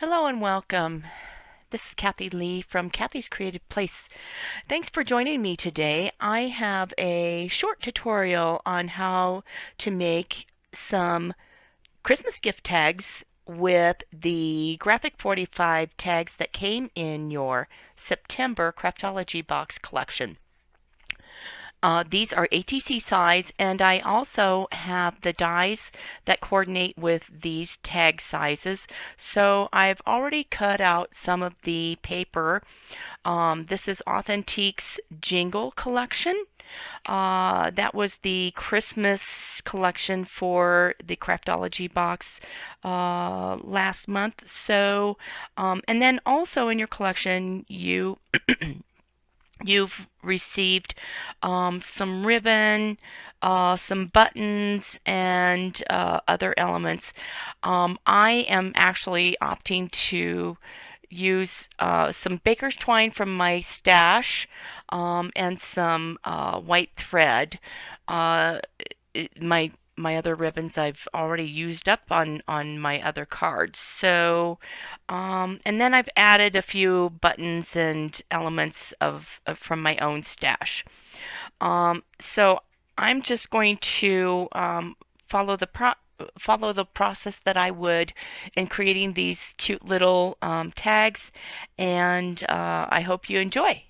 Hello and welcome. This is Kathy Lee from Kathy's Creative Place. Thanks for joining me today. I have a short tutorial on how to make some Christmas gift tags with the Graphic 45 tags that came in your September Craftology box collection. These are ATC size, and I also have the dies that coordinate with these tag sizes. So I've already cut out some of the paper. This is Authentique's Jingle collection. That was the Christmas collection for the Craftology box last month. And then also in your collection, you've received some ribbon, some buttons, and other elements. I am actually opting to use some baker's twine from my stash and some white thread. Uh, my other ribbons I've already used up on my other cards. And then I've added a few buttons and elements from my own stash. So I'm just going to follow the follow the process that I would in creating these cute little tags, and I hope you enjoy.